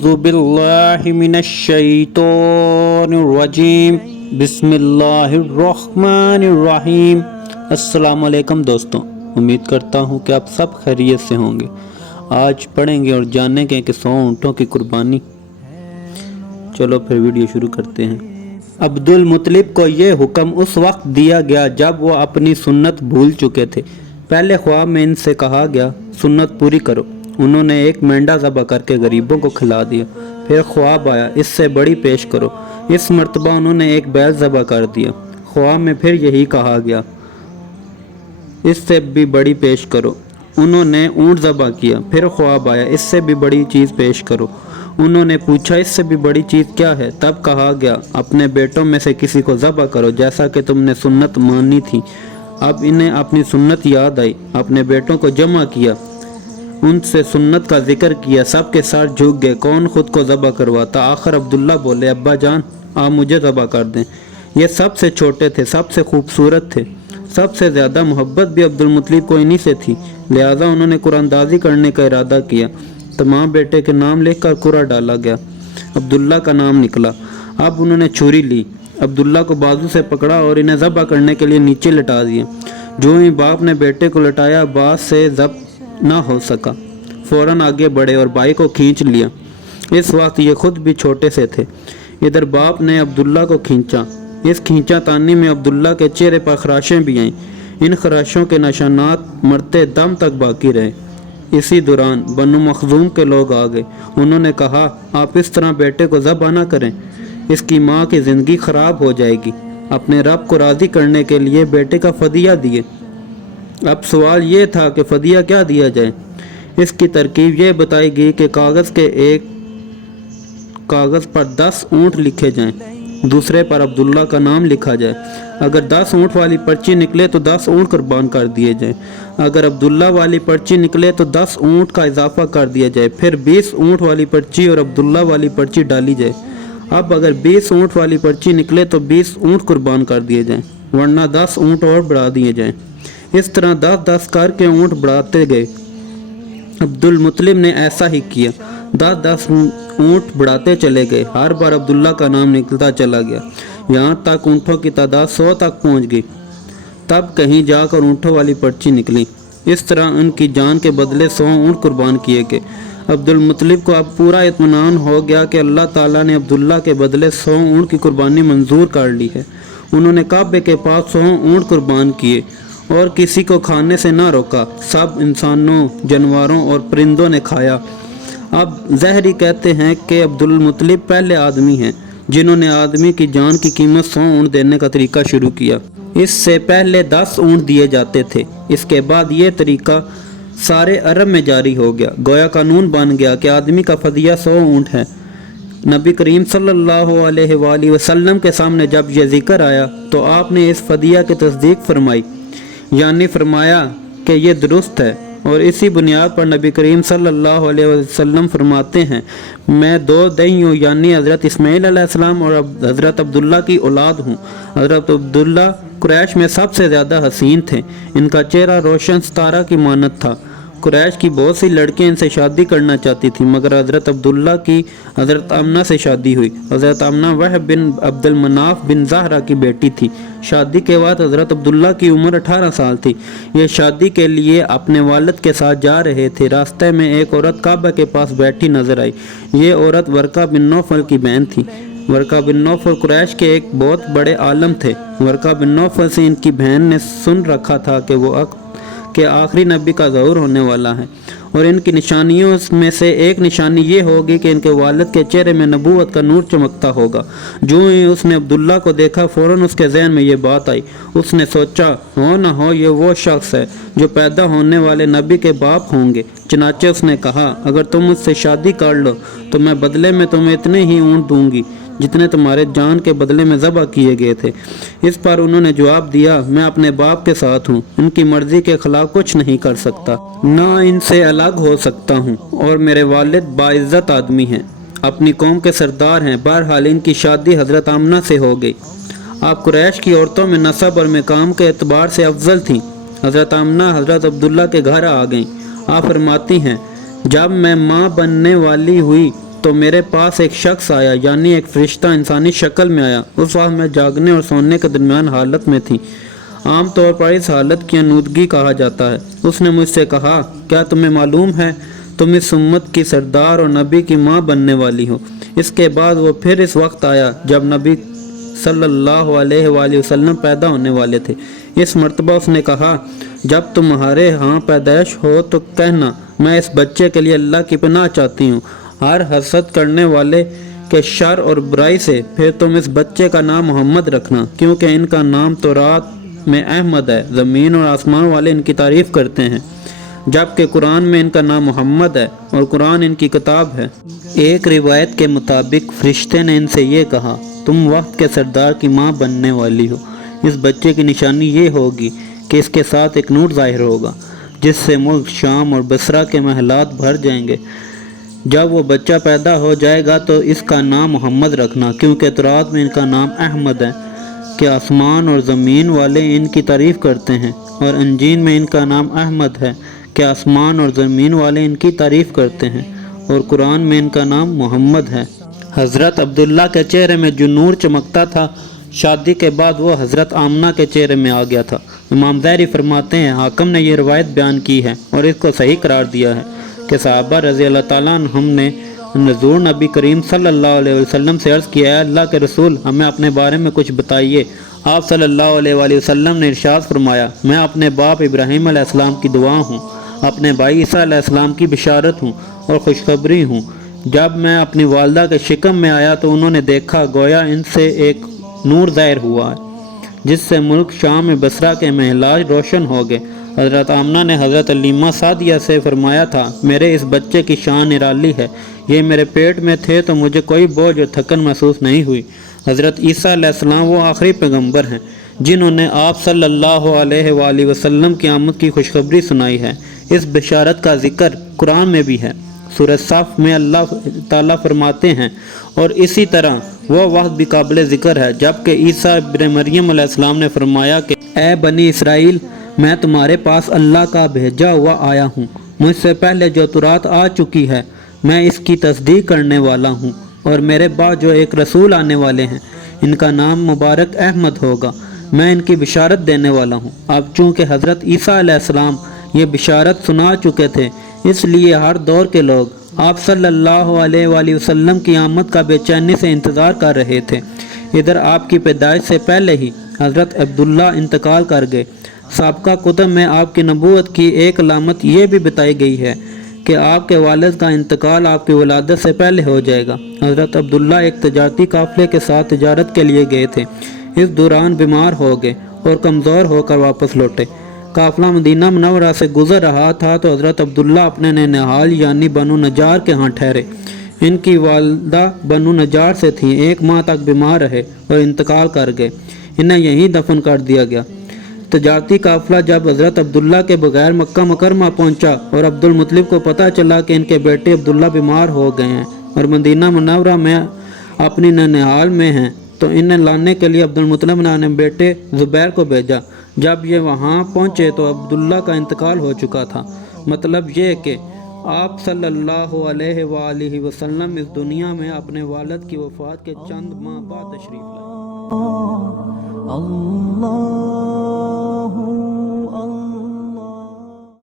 أعوذ بالله من الشیطان الرجیم بسم اللہ الرحمن الرحیم۔ السلام علیکم دوستوں، امید کرتا ہوں کہ آپ سب خیریت سے ہوں گے۔ آج پڑھیں گے اور جانیں گے کہ 100 اونٹوں کی قربانی۔ چلو پھر ویڈیو شروع کرتے ہیں۔ عبد المطلب کو یہ حکم اس وقت دیا گیا جب وہ اپنی سنت بھول چکے تھے۔ پہلے خواب میں ان سے کہا گیا سنت پوری کرو۔ انہوں نے ایک مینڈا ذبح کر کے غریبوں کو کھلا دیا۔ پھر خواب آیا اس سے بڑی پیش کرو۔ اس مرتبہ انہوں نے ایک بیل ذبح کر دیا۔ خواب میں پھر یہی کہا گیا اس سے بھی بڑی پیش کرو۔ انہوں نے اونٹ ذبح کیا۔ پھر خواب آیا اس سے بھی بڑی چیز پیش کرو۔ انہوں نے پوچھا اس سے بھی بڑی چیز کیا ہے؟ تب کہا گیا اپنے بیٹوں میں سے کسی کو ذبح کرو جیسا کہ تم نے سنت مانی تھی۔ اب انہیں اپنی سنت یاد آئی۔ اپنے بیٹوں کو جمع کیا، ان سے سنت کا ذکر کیا۔ سب کے ساتھ جھک گئے، کون خود کو ذبح کرواتا؟ آخر عبداللہ بولے ابا جان آپ مجھے ذبح کر دیں۔ یہ سب سے چھوٹے تھے، سب سے خوبصورت تھے، سب سے زیادہ محبت بھی عبد المطلب کو انہی سے تھی، لہٰذا انہوں نے قرآن اندازی کرنے کا ارادہ کیا۔ تمام بیٹے کے نام لکھ کر قرعہ ڈالا گیا۔ عبداللہ کا نام نکلا۔ اب انہوں نے چھری لی، عبداللہ کو بازو سے پکڑا اور انہیں ذبح کرنے کے لیے نیچے لٹا دیا۔ جو ہی باپ نے بیٹے کو لٹایا باز سے ضبط نہ ہو سکا، فوراً آگے بڑھے اور بھائی کو کھینچ لیا۔ اس وقت یہ خود بھی چھوٹے سے تھے۔ ادھر باپ نے عبداللہ کو کھینچا۔ اس کھینچا تانی میں عبداللہ کے چہرے پر خراشیں بھی آئیں۔ ان خراشوں کے نشانات مرتے دم تک باقی رہے۔ اسی دوران بنو مخزوم کے لوگ آ گئے۔ انہوں نے کہا آپ اس طرح بیٹے کو ذبح نہ کریں، اس کی ماں کی زندگی خراب ہو جائے گی۔ اپنے رب کو راضی کرنے کے لیے بیٹے کا فدیہ دیے۔ اب سوال یہ تھا کہ فدیہ کیا دیا جائے؟ اس کی ترکیب یہ بتائی گئی کہ ایک کاغذ پر 10 اونٹ لکھے جائیں، دوسرے پر عبداللہ کا نام لکھا جائے۔ اگر 10 اونٹ والی پرچی نکلے تو 10 اونٹ قربان کر دیے جائیں۔ اگر عبداللہ والی پرچی نکلے تو 10 اونٹ کا اضافہ کر دیا جائے۔ پھر 20 اونٹ والی پرچی اور عبداللہ والی پرچی ڈالی جائے۔ اب اگر 20 اونٹ والی پرچی نکلے تو 20 اونٹ قربان کر دیے جائیں، ورنہ 10 اونٹ اور بڑھا دیے جائیں۔ اس طرح 10 کر کے اونٹ بڑھاتے گئے۔ عبد المطلب نے ایسا ہی کیا، 10 اونٹ بڑھاتے چلے گئے۔ ہر بار عبداللہ کا نام نکلتا چلا گیا، یہاں تک اونٹوں کی تعداد 100 تک پہنچ گئی۔ تب کہیں جا کر اونٹوں والی پرچی نکلی۔ اس طرح ان کی جان کے بدلے 100 اونٹ قربان کیے گئے۔ عبد المطلب کو اب پورا اطمینان ہو گیا کہ اللہ تعالیٰ نے عبداللہ کے بدلے 100 اونٹ کی قربانی منظور کر لی ہے۔ انہوں نے کعبے کے پاس 100 اونٹ قربان کیے اور کسی کو کھانے سے نہ روکا۔ سب انسانوں، جانوروں اور پرندوں نے کھایا۔ اب زہری کہتے ہیں کہ عبد المطلب پہلے آدمی ہیں جنہوں نے آدمی کی جان کی قیمت 100 اونٹ دینے کا طریقہ شروع کیا۔ اس سے پہلے 10 اونٹ دیے جاتے تھے۔ اس کے بعد یہ طریقہ سارے عرب میں جاری ہو گیا، گویا قانون بن گیا کہ آدمی کا فدیہ 100 اونٹ ہے۔ نبی کریم صلی اللہ علیہ وآلہ وسلم کے سامنے جب یہ ذکر آیا تو آپ نے اس فدیہ کی تصدیق فرمائی، یعنی فرمایا کہ یہ درست ہے، اور اسی بنیاد پر نبی کریم صلی اللہ علیہ وسلم فرماتے ہیں میں 2 دئی ہوں، یعنی حضرت اسماعیل علیہ السلام اور حضرت عبداللہ کی اولاد ہوں۔ حضرت عبداللہ قریش میں سب سے زیادہ حسین تھے، ان کا چہرہ روشن ستارہ کی مانند تھا۔ قریش کی بہت سی لڑکیاں ان سے شادی کرنا چاہتی تھیں، مگر حضرت عبداللہ کی حضرت آمنہ سے شادی ہوئی۔ حضرت آمنہ وہب بن عبد المناف بن زہرہ کی بیٹی تھی۔ شادی کے بعد حضرت عبداللہ کی عمر 18 سال تھی۔ یہ شادی کے لیے اپنے والد کے ساتھ جا رہے تھے۔ راستے میں ایک عورت کعبہ کے پاس بیٹھی نظر آئی۔ یہ عورت ورقہ بن نوفل کی بہن تھی۔ ورقہ بن نوفل قریش کے ایک بہت بڑے عالم تھے۔ ورقہ بن نوفل سے ان کی بہن نے سن رکھا تھا کہ آخری نبی کا ظہور ہونے والا ہے، اور ان کی نشانیوں میں سے ایک نشانی یہ ہوگی کہ ان کے والد کے چہرے میں نبوت کا نور چمکتا ہوگا۔ جو ہی اس نے عبداللہ کو دیکھا فوراً اس کے ذہن میں یہ بات آئی۔ اس نے سوچا ہو نہ ہو یہ وہ شخص ہے جو پیدا ہونے والے نبی کے باپ ہوں گے۔ چنانچہ اس نے کہا اگر تم مجھ سے شادی کر لو تو میں بدلے میں تمہیں اتنے ہی اونٹ دوں گی جتنے تمہارے جان کے بدلے میں ذبح کیے گئے تھے۔ اس پر انہوں نے جواب دیا میں اپنے باپ کے ساتھ ہوں، ان کی مرضی کے خلاف کچھ نہیں کر سکتا، نہ ان سے الگ ہو سکتا ہوں، اور میرے والد باعزت آدمی ہیں، اپنی قوم کے سردار ہیں۔ بہرحال ان کی شادی حضرت آمنہ سے ہو گئی۔ آپ قریش کی عورتوں میں نسب اور مقام کے اعتبار سے افضل تھیں۔ حضرت آمنہ حضرت عبداللہ کے گھر آ گئیں۔ آپ فرماتی ہیں جب میں ماں بننے والی ہوئی تو میرے پاس ایک شخص آیا، یعنی ایک فرشتہ انسانی شکل میں آیا۔ اس وقت میں جاگنے اور سونے کے درمیان حالت میں تھی۔ عام طور پر اس حالت کی انودگی کہا جاتا ہے۔ اس نے مجھ سے کہا، کیا تمہیں معلوم ہے تم اس امت کی سردار اور نبی کی ماں بننے والی ہو؟ اس کے بعد وہ پھر اس وقت آیا جب نبی صلی اللہ علیہ وآلہ وسلم پیدا ہونے والے تھے۔ اس مرتبہ اس نے کہا، جب تمہارے ہاں پیدائش ہو تو کہنا، میں اس بچے کے لیے اللہ کی پناہ چاہتی ہوں ہر حسد کرنے والے کے شر اور برائی سے۔ پھر تم اس بچے کا نام محمد رکھنا، کیونکہ ان کا نام تورات میں احمد ہے۔ زمین اور آسمان والے ان کی تعریف کرتے ہیں، جبکہ قرآن میں ان کا نام محمد ہے اور قرآن ان کی کتاب ہے۔ ایک روایت کے مطابق فرشتے نے ان سے یہ کہا، تم وقت کے سردار کی ماں بننے والی ہو۔ اس بچے کی نشانی یہ ہوگی کہ اس کے ساتھ ایک نور ظاہر ہوگا، جس سے ملک شام اور بصرہ کے محلات بھر جائیں گے۔ جب وہ بچہ پیدا ہو جائے گا تو اس کا نام محمد رکھنا، کیونکہ تورات میں ان کا نام احمد ہے کہ آسمان اور زمین والے ان کی تعریف کرتے ہیں، اور انجیل میں ان کا نام احمد ہے کہ آسمان اور زمین والے ان کی تعریف کرتے ہیں، اور قرآن میں ان کا نام محمد ہے۔ حضرت عبداللہ کے چہرے میں جو نور چمکتا تھا، شادی کے بعد وہ حضرت آمنہ کے چہرے میں آ گیا تھا۔ امام ظاہری فرماتے ہیں، حاکم نے یہ روایت بیان کی ہے اور اس کو صحیح قرار دیا ہے کہ صحابہ رضی اللہ تعالیٰ عنہم نے حضور نبی کریم صلی اللہ علیہ وسلم سے عرض کیا، ہے اللہ کے رسول، ہمیں اپنے بارے میں کچھ بتائیے۔ آپ صلی اللہ علیہ وآلہ وسلم نے ارشاد فرمایا، میں اپنے باپ ابراہیم علیہ السلام کی دعا ہوں، اپنے بھائی عیسیٰ علیہ السلام کی بشارت ہوں اور خوشخبری ہوں۔ جب میں اپنی والدہ کے شکم میں آیا تو انہوں نے دیکھا گویا ان سے ایک نور ظاہر ہوا ہے، جس سے ملک شام میں بصرہ کے محلات روشن ہو گئے۔ حضرت آمنہ نے حضرت علیمہ سعدیہ سے فرمایا تھا، میرے اس بچے کی شان نرالی ہے، یہ میرے پیٹ میں تھے تو مجھے کوئی بوجھ اور تھکن محسوس نہیں ہوئی۔ حضرت عیسیٰ علیہ السلام وہ آخری پیغمبر ہیں جنہوں نے آپ صلی اللہ علیہ وآلہ وسلم کی آمد کی خوشخبری سنائی ہے۔ اس بشارت کا ذکر قرآن میں بھی ہے۔ سورہ صف میں اللہ تعالیٰ فرماتے ہیں، اور اسی طرح وہ وقت بھی قابل ذکر ہے جبکہ عیسیٰ ابن مریم علیہ السلام نے فرمایا کہ اے بنی اسرائیل، میں تمہارے پاس اللہ کا بھیجا ہوا آیا ہوں، مجھ سے پہلے جو تورات آ چکی ہے میں اس کی تصدیق کرنے والا ہوں، اور میرے بعد جو ایک رسول آنے والے ہیں ان کا نام مبارک احمد ہوگا، میں ان کی بشارت دینے والا ہوں۔ اب چونکہ حضرت عیسیٰ علیہ السلام یہ بشارت سنا چکے تھے، اس لیے ہر دور کے لوگ آپ صلی اللہ علیہ وآلہ وسلم کی آمد کا بے چینی سے انتظار کر رہے تھے۔ ادھر آپ کی پیدائش سے پہلے ہی حضرت عبداللہ انتقال کر گئے۔ سابقہ کتب میں آپ کی نبوت کی ایک علامت یہ بھی بتائی گئی ہے کہ آپ کے والد کا انتقال آپ کی ولادت سے پہلے ہو جائے گا۔ حضرت عبداللہ ایک تجارتی قافلے کے ساتھ تجارت کے لیے گئے تھے، اس دوران بیمار ہو گئے اور کمزور ہو کر واپس لوٹے۔ قافلہ مدینہ منورہ سے گزر رہا تھا تو حضرت عبداللہ اپنے ننہال یعنی بنو نجار کے ہاں ٹھہرے۔ ان کی والدہ بنو نجار سے تھیں، 1 ماہ تک بیمار رہے اور انتقال کر گئے، انہیں یہیں دفن کر دیا گیا۔ تجارتی قافلہ جب حضرت عبداللہ کے بغیر مکہ مکرمہ پہنچا اور عبد المطلب کو پتہ چلا کہ ان کے بیٹے عبداللہ بیمار ہو گئے ہیں اور مدینہ منورہ میں اپنی ننہال میں ہیں، تو انہیں لانے کے لیے عبد المطلب نے اپنے بیٹے زبیر کو بھیجا۔ جب یہ وہاں پہنچے تو عبداللہ کا انتقال ہو چکا تھا۔ مطلب یہ کہ آپ صلی اللہ علیہ وآلہ وسلم اس دنیا میں اپنے والد کی وفات کے چند ماہ بعد تشریف لائے۔